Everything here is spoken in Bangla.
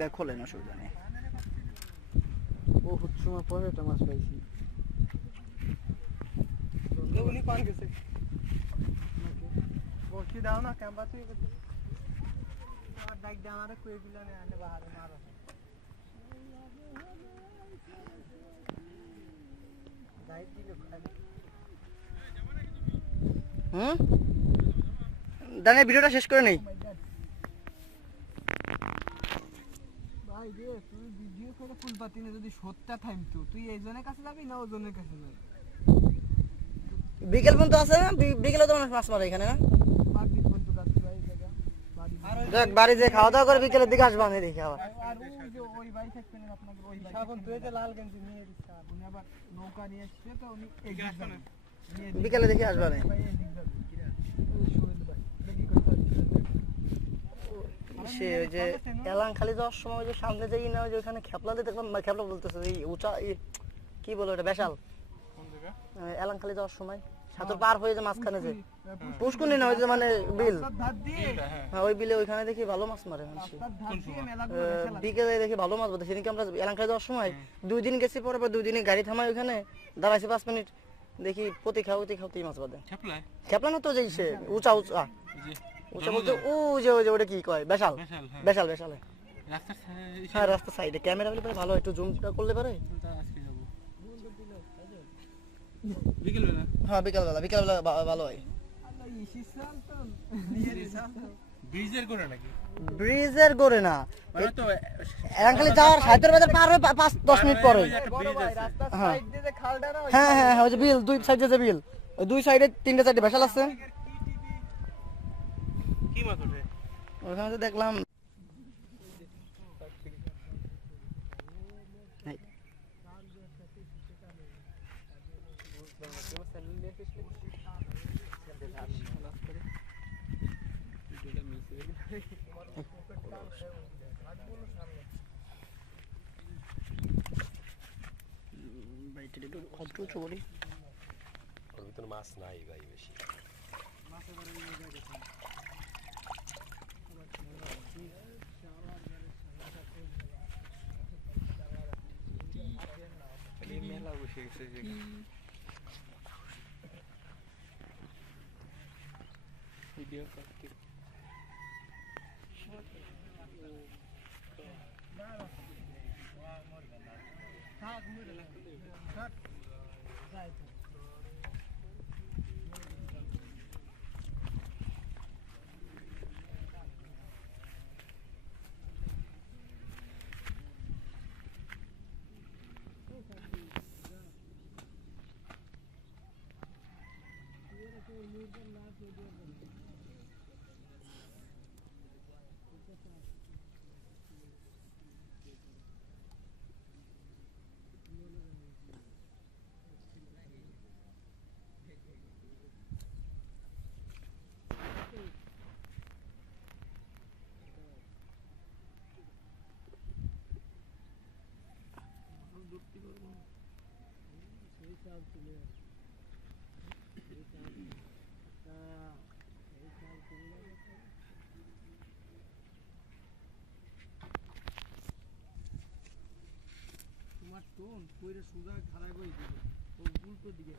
দেখ খোলেন, অসুবিধা নেই। বহুত সময় পরে একটা মাছ পাইছি। উনি পান গেছে বসি দাও না ক্যাম্পা তুই আর ডাইক দাও না কই দিলা না আনে বাহারে মারো ডাইক দিলে দানে ভিডিওটা শেষ করে নেই। ভাই রে তুই ভিডিও করে ফুল পাতি না, যদি সত্যা থামতো তুই এই জনের কাছে যাবি না ওজনের কাছে যাবি? বিকেল পর্যন্ত আছে না? বিকেলে তো মানুষ মাছ মারে এখানে না? মাগরিব পর্যন্ত যাচ্ছি ভাই জায়গা বাড়ি। দেখ বাড়ি যে খাওয়া দাওয়া করে বিকেলের দিকে আসবা আমি দেখি আবার। আর ওই যে ওই ভাই থাকবেন আপনাকে, ওই ভাই এখন তুই যে লাল গেঞ্জি নিয়ে দিছ উনি আবার নৌকা নিয়ে এসছে তো উনি এই বিকেলে দেখি আসবা না। ভাই এই দিক যাবে কিরা ওই সোহেল ভাই দেখি কত সে ওই যে এলাংখালি যাওয়ার সময় ওই যে সামনে যাই না, ওই যে ওখানে খেপলাতে দেখলাম, খেপলা বলতেছে এই উঁচা কি বলো এটা, বেশাল। এলাংখালি যাওয়ার সময় সাতর পার হয়ে যে মাঝখানে যে পুষ্কুনি না, ওই যে মানে বিল, হ্যাঁ ওই বিলে ওইখানে দেখি ভালো মাছ মারে মানুষ। বিকেলে দেখি ভালো মাছ বলতে, সেদিনকে আমরা এলাংখালি যাওয়ার সময় 2 দিন গেছি, পরে 2 দিনে গাড়ি থামাই ওইখানে দাঁড়াইছি 5 মিনিট, দেখি প্রতি খাওয়াতেই মাছ বাঁধে। খেপলা না তো যে সে উঁচা উঁচা উঁচা বলতে ও যে ওই যে ওটা কি কয়, বেশাল বেশাল বেশাল। হ্যাঁ রাস্তার সাইডে ক্যামেরা বলে ভালো, একটু জুমটা করলে পারে। হ্যাঁ বিকালবেলা ভালো হয়। ব্রিজের করে না, এলাংখালি যাওয়ার সাইতের বাজার পার হয়ে 5-10 মিনিট পরে। হ্যাঁ হ্যাঁ হ্যাঁ ওই যে বিল, 2 সাইডে যে বিল, ওই 2 সাইডে 3-4টা বেশাল আছে। কি মাছ ওঠে ওখানে তো দেখলাম। মাছ নাই ভাই বেশি। মেলা বসে গেছে ভিডিও করতে। তোমার টোন কইরে সুজা খারাপ হয়ে দিবে ও উল্টো দিকে